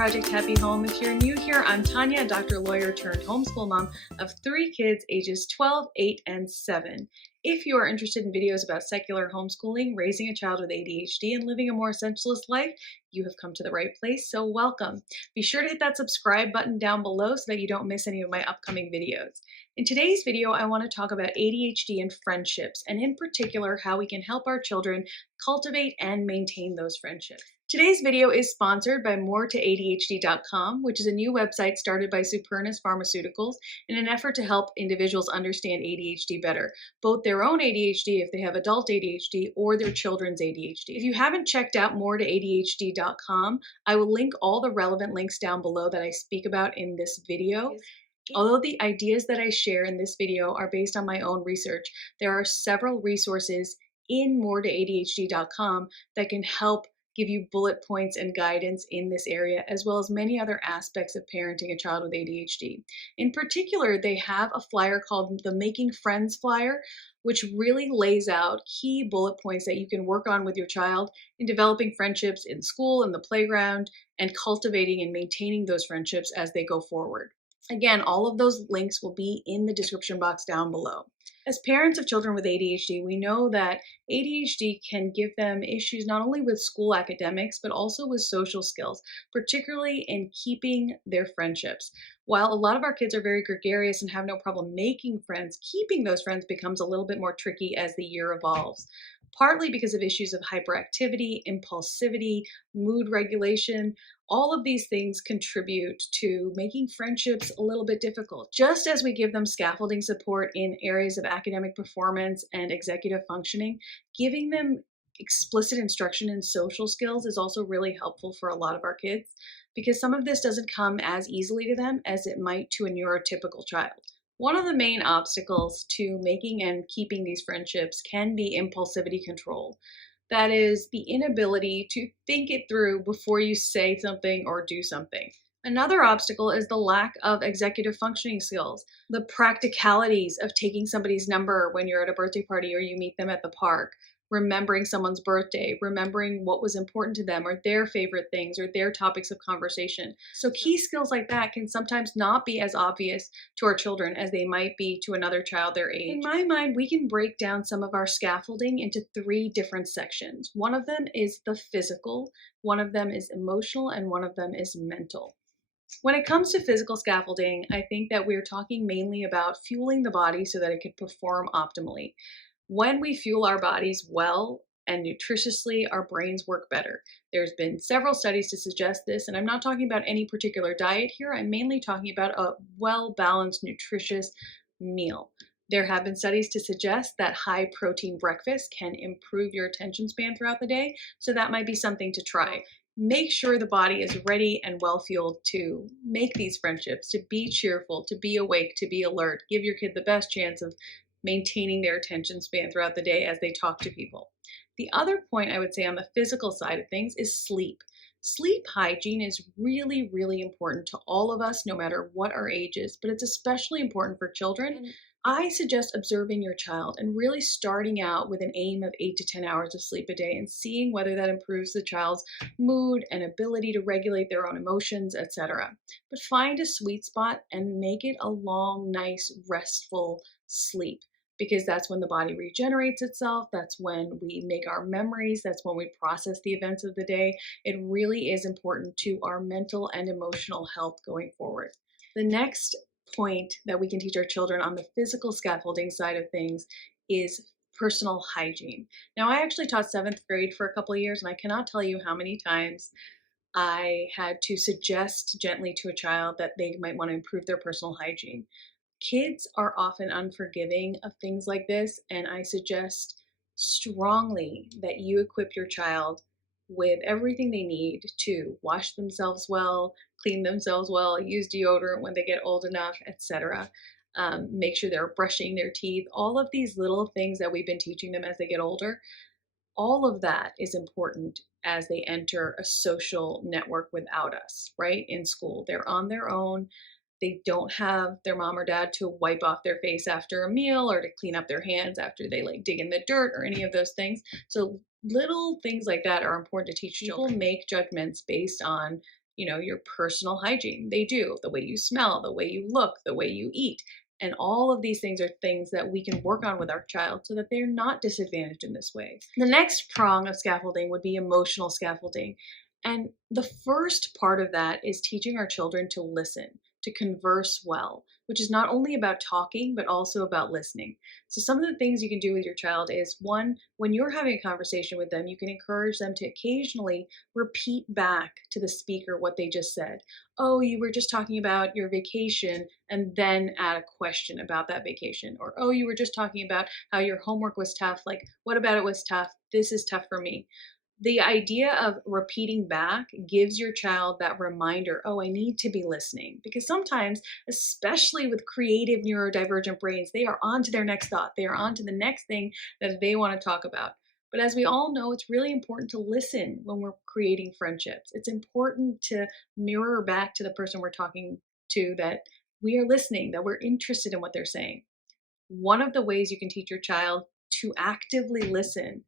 Project Happy Home. If you're new here, I'm Tanya, a doctor, lawyer turned homeschool mom of 3 kids ages 12, 8, and 7. If you are interested in videos about secular homeschooling, raising a child with ADHD, and living a more essentialist life, you have come to the right place, so welcome. Be sure to hit that subscribe button down below so that you don't miss any of my upcoming videos. In today's video, I want to talk about ADHD and friendships, and in particular, how we can help our children cultivate and maintain those friendships. Today's video is sponsored by moretoadhd.com, which is a new website started by Supernus Pharmaceuticals in an effort to help individuals understand ADHD better, both their own ADHD if they have adult ADHD or their children's ADHD. If you haven't checked out moretoadhd.com, I will link all the relevant links down below that I speak about in this video. Although the ideas that I share in this video are based on my own research, there are several resources in moretoadhd.com that can help give you bullet points and guidance in this area, as well as many other aspects of parenting a child with ADHD. In particular, they have a flyer called the Making Friends flyer, which really lays out key bullet points that you can work on with your child in developing friendships in school, in the playground, and cultivating and maintaining those friendships as they go forward. Again, all of those links will be in the description box down below. As parents of children with ADHD, we know that ADHD can give them issues not only with school academics, but also with social skills, particularly in keeping their friendships. While a lot of our kids are very gregarious and have no problem making friends, keeping those friends becomes a little bit more tricky as the year evolves. Partly because of issues of hyperactivity, impulsivity, mood regulation. All of these things contribute to making friendships a little bit difficult. Just as we give them scaffolding support in areas of academic performance and executive functioning, giving them explicit instruction in social skills is also really helpful for a lot of our kids, because some of this doesn't come as easily to them as it might to a neurotypical child. One of the main obstacles to making and keeping these friendships can be impulsivity control. That is the inability to think it through before you say something or do something. Another obstacle is the lack of executive functioning skills, the practicalities of taking somebody's number when you're at a birthday party or you meet them at the park, remembering someone's birthday, remembering what was important to them or their favorite things or their topics of conversation. So key skills like that can sometimes not be as obvious to our children as they might be to another child their age. In my mind, we can break down some of our scaffolding into 3 different sections. One of them is the physical, one of them is emotional, and one of them is mental. When it comes to physical scaffolding, I think that we're talking mainly about fueling the body so that it can perform optimally. When we fuel our bodies well and nutritiously, our brains work better. There's been several studies to suggest this, and I'm not talking about any particular diet here. I'm mainly talking about a well-balanced, nutritious meal. There have been studies to suggest that high-protein breakfast can improve your attention span throughout the day, so that might be something to try. Make sure the body is ready and well-fueled to make these friendships, to be cheerful, to be awake, to be alert. Give your kid the best chance of maintaining their attention span throughout the day as they talk to people. The other point I would say on the physical side of things is sleep. Sleep hygiene is really, really important to all of us, no matter what our age is, but it's especially important for children. I suggest observing your child and really starting out with an aim of 8 to 10 hours of sleep a day and seeing whether that improves the child's mood and ability to regulate their own emotions, etc. But find a sweet spot and make it a long, nice, restful sleep, because that's when the body regenerates itself. That's when we make our memories. That's when we process the events of the day. It really is important to our mental and emotional health going forward. The next point that we can teach our children on the physical scaffolding side of things is personal hygiene. Now, I actually taught 7th grade for a couple of years, and I cannot tell you how many times I had to suggest gently to a child that they might want to improve their personal hygiene. Kids are often unforgiving of things like this, and I suggest strongly that you equip your child with everything they need to wash themselves well, clean themselves well, use deodorant when they get old enough, etc. Make sure they're brushing their teeth. All of these little things that we've been teaching them as they get older, all of that is important as they enter a social network without us, right? In school, they're on their own. They don't have their mom or dad to wipe off their face after a meal or to clean up their hands after they dig in the dirt or any of those things. So little things like that are important to teach children. People make judgments based on your personal hygiene. They do. The way you smell, the way you look, the way you eat. And all of these things are things that we can work on with our child so that they're not disadvantaged in this way. The next prong of scaffolding would be emotional scaffolding. And the first part of that is teaching our children to listen, to converse well, which is not only about talking, but also about listening. So some of the things you can do with your child is, one, when you're having a conversation with them, you can encourage them to occasionally repeat back to the speaker what they just said. Oh, you were just talking about your vacation, and then add a question about that vacation. Or, oh, you were just talking about how your homework was tough. Like, what about it was tough? This is tough for me. The idea of repeating back gives your child that reminder, oh, I need to be listening. Because sometimes, especially with creative neurodivergent brains, they are on to their next thought. They are on to the next thing that they want to talk about. But as we all know, it's really important to listen when we're creating friendships. It's important to mirror back to the person we're talking to that we are listening, that we're interested in what they're saying. One of the ways you can teach your child to actively listen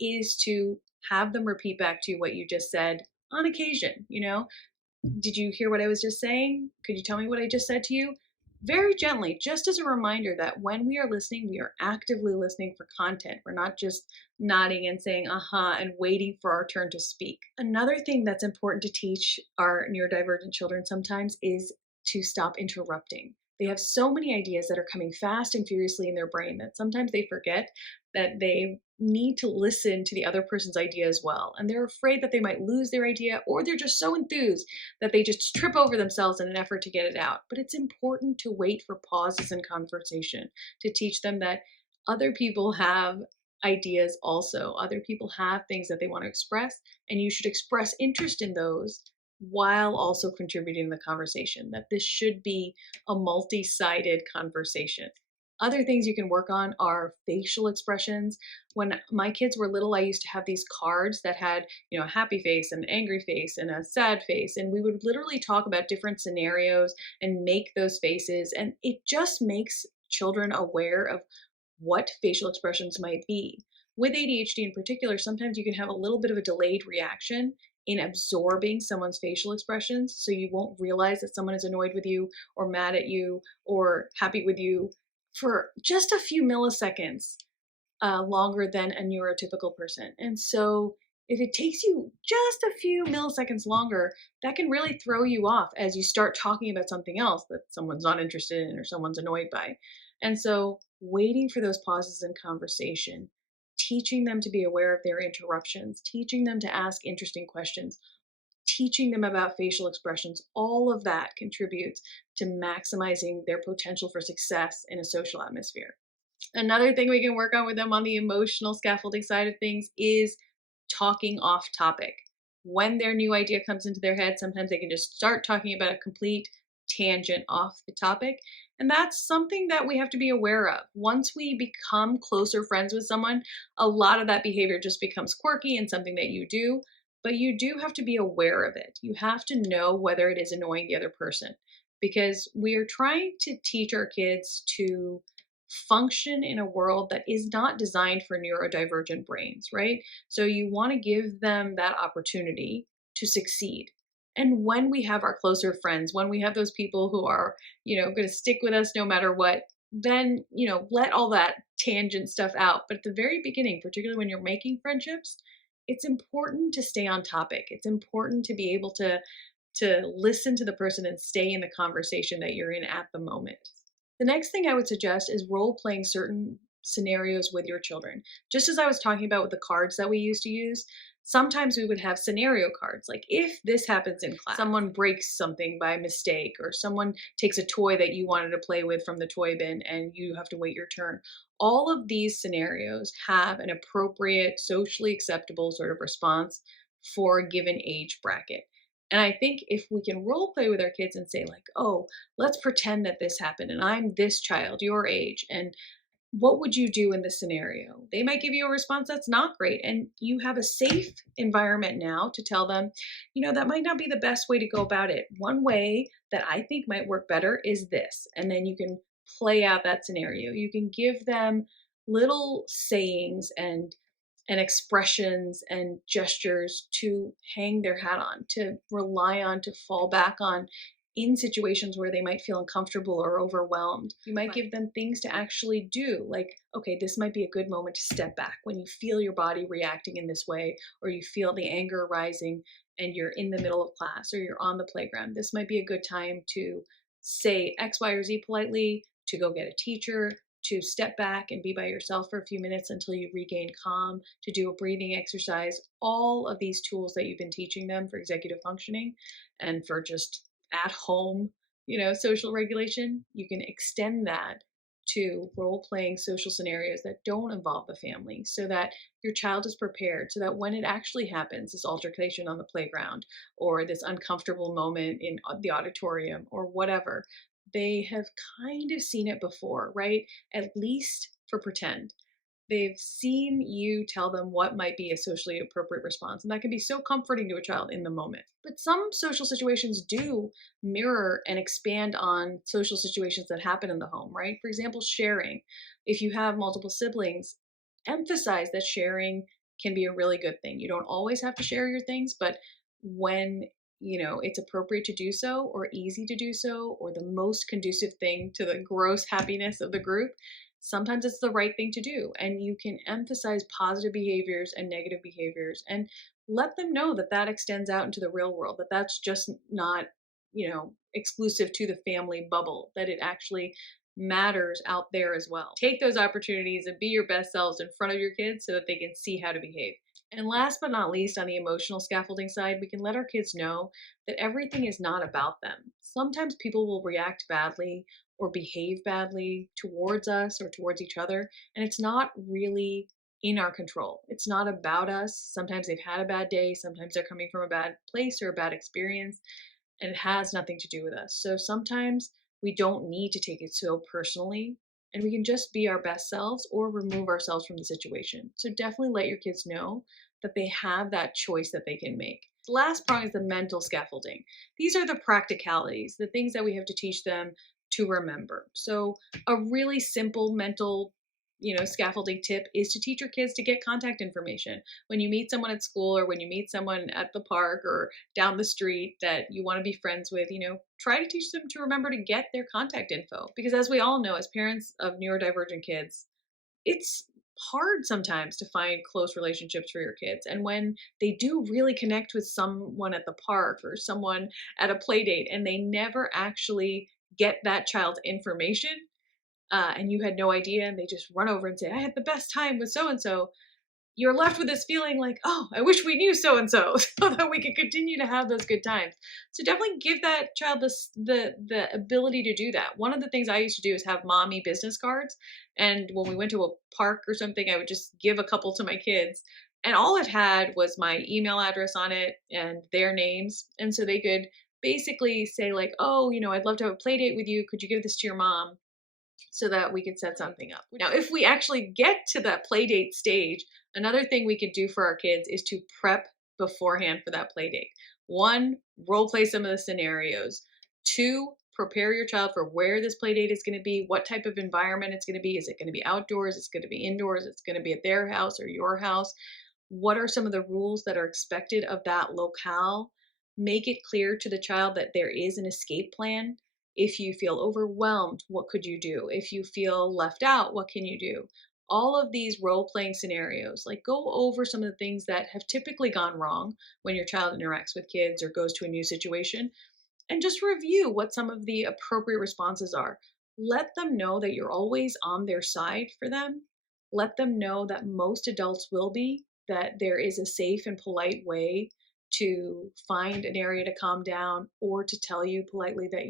is to have them repeat back to you what you just said on occasion. Did you hear what I was just saying? Could you tell me what I just said to you? Very gently, just as a reminder that when we are listening, we are actively listening for content. We're not just nodding and saying, uh-huh, and waiting for our turn to speak. Another thing that's important to teach our neurodivergent children sometimes is to stop interrupting. They have so many ideas that are coming fast and furiously in their brain that sometimes they forget that they need to listen to the other person's idea as well. And they're afraid that they might lose their idea, or they're just so enthused that they just trip over themselves in an effort to get it out. But it's important to wait for pauses in conversation to teach them that other people have ideas also. Other people have things that they want to express, and you should express interest in those while also contributing to the conversation, that this should be a multi-sided conversation. Other things you can work on are facial expressions. When my kids were little, I used to have these cards that had, a happy face, an angry face, and a sad face. And we would literally talk about different scenarios and make those faces. And it just makes children aware of what facial expressions might be. With ADHD in particular, sometimes you can have a little bit of a delayed reaction in absorbing someone's facial expressions. So you won't realize that someone is annoyed with you or mad at you or happy with you for just a few milliseconds longer than a neurotypical person. And so if it takes you just a few milliseconds longer, that can really throw you off as you start talking about something else that someone's not interested in or someone's annoyed by. And so waiting for those pauses in conversation, teaching them to be aware of their interruptions, teaching them to ask interesting questions, teaching them about facial expressions, all of that contributes to maximizing their potential for success in a social atmosphere. Another thing we can work on with them on the emotional scaffolding side of things is talking off topic. When their new idea comes into their head, sometimes they can just start talking about a complete tangent off the topic. And that's something that we have to be aware of. Once we become closer friends with someone, a lot of that behavior just becomes quirky and something that you do, but you do have to be aware of it. You have to know whether it is annoying the other person, because we are trying to teach our kids to function in a world that is not designed for neurodivergent brains, right? So you want to give them that opportunity to succeed. And when we have our closer friends, when we have those people who are, going to stick with us no matter what, then, let all that tangent stuff out. But at the very beginning, particularly when you're making friendships, it's important to stay on topic. It's important to be able to listen to the person and stay in the conversation that you're in at the moment. The next thing I would suggest is role playing certain scenarios with your children. Just as I was talking about with the cards that we used to use, sometimes we would have scenario cards. Like, if this happens in class, someone breaks something by mistake, or someone takes a toy that you wanted to play with from the toy bin and you have to wait your turn. All of these scenarios have an appropriate, socially acceptable sort of response for a given age bracket. And I think if we can role play with our kids and say, like, oh, let's pretend that this happened and I'm this child, your age, and what would you do in this scenario? They might give you a response that's not great, and you have a safe environment now to tell them, that might not be the best way to go about it. One way that I think might work better is this. And then you can play out that scenario. You can give them little sayings and and expressions and gestures to hang their hat on, to rely on, to fall back on in situations where they might feel uncomfortable or overwhelmed. You might give them things to actually do, like, okay, this might be a good moment to step back when you feel your body reacting in this way, or you feel the anger rising and you're in the middle of class or you're on the playground. This might be a good time to say X, Y, or Z politely, to go get a teacher, to step back and be by yourself for a few minutes until you regain calm, to do a breathing exercise. All of these tools that you've been teaching them for executive functioning and for just at home, social regulation, you can extend that to role playing social scenarios that don't involve the family, so that your child is prepared, so that when it actually happens, this altercation on the playground or this uncomfortable moment in the auditorium or whatever, they have kind of seen it before, right? At least for pretend. They've seen you tell them what might be a socially appropriate response, and that can be so comforting to a child in the moment. But some social situations do mirror and expand on social situations that happen in the home, right? For example, sharing. If you have multiple siblings, emphasize that sharing can be a really good thing. You don't always have to share your things, but when it's appropriate to do so, or easy to do so, or the most conducive thing to the gross happiness of the group, sometimes it's the right thing to do. And you can emphasize positive behaviors and negative behaviors and let them know that that extends out into the real world, that that's just not, exclusive to the family bubble, that it actually matters out there as well. Take those opportunities and be your best selves in front of your kids so that they can see how to behave. And last but not least, on the emotional scaffolding side, we can let our kids know that everything is not about them. Sometimes people will react badly or behave badly towards us or towards each other, and it's not really in our control. It's not about us. Sometimes they've had a bad day, sometimes they're coming from a bad place or a bad experience, and it has nothing to do with us. So sometimes we don't need to take it so personally, and we can just be our best selves or remove ourselves from the situation. So definitely let your kids know that they have that choice that they can make. The last prong is the mental scaffolding. These are the practicalities, the things that we have to teach them to remember. So a really simple mental scaffolding tip is to teach your kids to get contact information. When you meet someone at school or when you meet someone at the park or down the street that you want to be friends with, try to teach them to remember to get their contact info. Because as we all know, as parents of neurodivergent kids, it's hard sometimes to find close relationships for your kids. And when they do really connect with someone at the park or someone at a play date and they never actually get that child's information, and you had no idea, and they just run over and say, I had the best time with so and so, you're left with this feeling like, oh, I wish we knew so and so so that we could continue to have those good times. So definitely give that child the ability to do that. One of the things I used to do is have mommy business cards, and when we went to a park or something, I would just give a couple to my kids, and all it had was my email address on it and their names, and so they could basically say like, oh, I'd love to have a play date with you. Could you give this to your mom? So that we could set something up. Now, if we actually get to that play date stage, another thing we could do for our kids is to prep beforehand for that play date. One, role play some of the scenarios. Two, prepare your child for where this play date is going to be, what type of environment it's going to be. Is it going to be outdoors? It's going to be indoors? It's going to be at their house or your house? What are some of the rules that are expected of that locale? Make it clear to the child that there is an escape plan. If you feel overwhelmed, what could you do? If you feel left out, what can you do? All of these role playing scenarios, like go over some of the things that have typically gone wrong when your child interacts with kids or goes to a new situation, and just review what some of the appropriate responses are. Let them know that you're always on their side for them. Let them know that most adults will be, that there is a safe and polite way to find an area to calm down or to tell you politely that,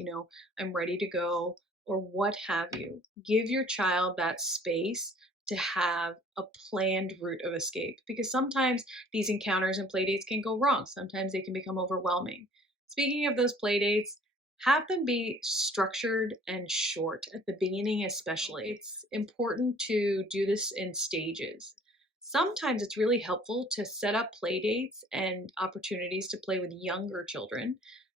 I'm ready to go or what have you. Give your child that space to have a planned route of escape, because sometimes these encounters and play dates can go wrong. Sometimes they can become overwhelming. Speaking of those play dates, have them be structured and short at the beginning, especially. It's important to do this in stages. Sometimes it's really helpful to set up play dates and opportunities to play with younger children,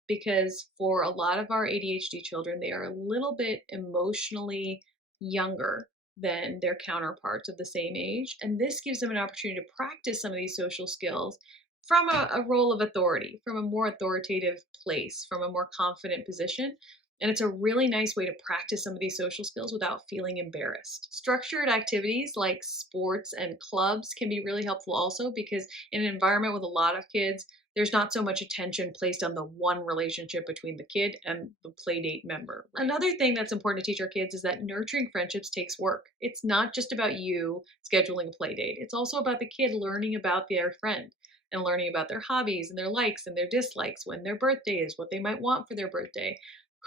because for a lot of our ADHD children, they are a little bit emotionally younger than their counterparts of the same age. And this gives them an opportunity to practice some of these social skills from a role of authority, from a more authoritative place, from a more confident position. And it's a really nice way to practice some of these social skills without feeling embarrassed. Structured activities like sports and clubs can be really helpful also, because in an environment with a lot of kids, there's not so much attention placed on the one relationship between the kid and the playdate member. Right? Another thing that's important to teach our kids is that nurturing friendships takes work. It's not just about you scheduling a playdate. It's also about the kid learning about their friend and learning about their hobbies and their likes and their dislikes, when their birthday is, what they might want for their birthday,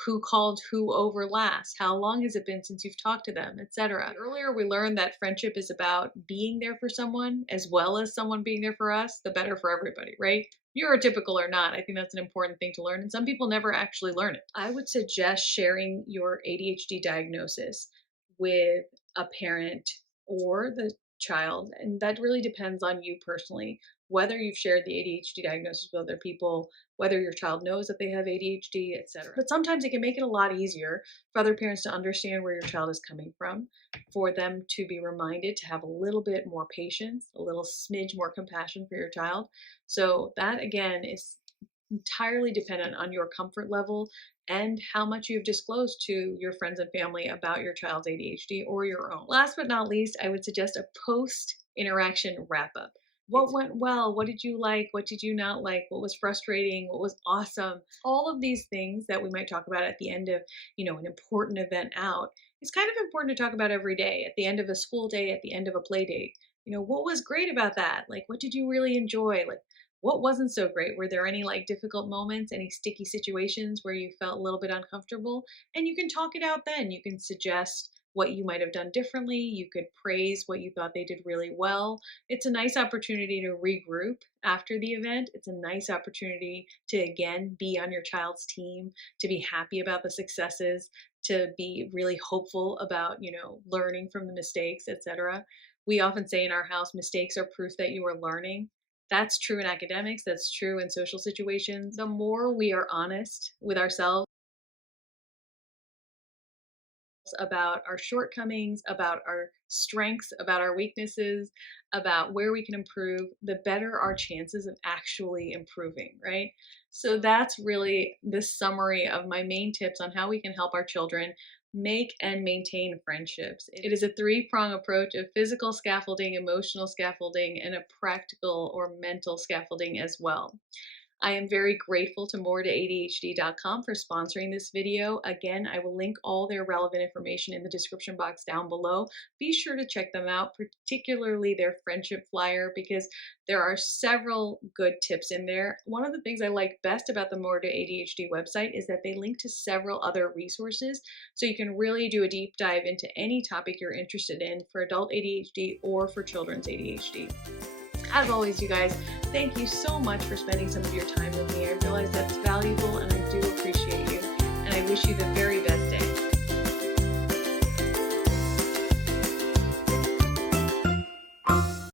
who called who over last, how long has it been since you've talked to them, etc. Earlier we learned that friendship is about being there for someone as well as someone being there for us, the better for everybody, right? Neurotypical or not, I think that's an important thing to learn, and some people never actually learn it. I would suggest sharing your ADHD diagnosis with a parent or the child, and that really depends on you personally, whether you've shared the ADHD diagnosis with other people, whether your child knows that they have ADHD, etc. But sometimes it can make it a lot easier for other parents to understand where your child is coming from, for them to be reminded to have a little bit more patience, a little smidge more compassion for your child. So that again is entirely dependent on your comfort level and how much you've disclosed to your friends and family about your child's ADHD or your own. Last but not least, I would suggest a post-interaction wrap-up. What went well? What did you like? What did you not like? What was frustrating? What was awesome? All of these things that we might talk about at the end of, an important event out. It's kind of important to talk about every day, at the end of a school day, at the end of a play date. What was great about that? Like, what did you really enjoy? Like, what wasn't so great? Were there any difficult moments, any sticky situations where you felt a little bit uncomfortable? And you can talk it out then. You can suggest what you might have done differently. You could praise what you thought they did really well. It's a nice opportunity to regroup after the event. It's a nice opportunity to, again, be on your child's team, to be happy about the successes, to be really hopeful about, learning from the mistakes, etc. We often say in our house, mistakes are proof that you are learning. That's true in academics. That's true in social situations. The more we are honest with ourselves about our shortcomings, about our strengths, about our weaknesses, about where we can improve, the better our chances of actually improving, right? So that's really the summary of my main tips on how we can help our children make and maintain friendships. It is a three-prong approach of physical scaffolding, emotional scaffolding, and a practical or mental scaffolding as well. I am very grateful to moretoadhd.com for sponsoring this video. Again, I will link all their relevant information in the description box down below. Be sure to check them out, particularly their friendship flyer, because there are several good tips in there. One of the things I like best about the More to ADHD website is that they link to several other resources, so you can really do a deep dive into any topic you're interested in for adult ADHD or for children's ADHD. As always, you guys, thank you so much for spending some of your time with me. I realize that's valuable and I do appreciate you. And I wish you the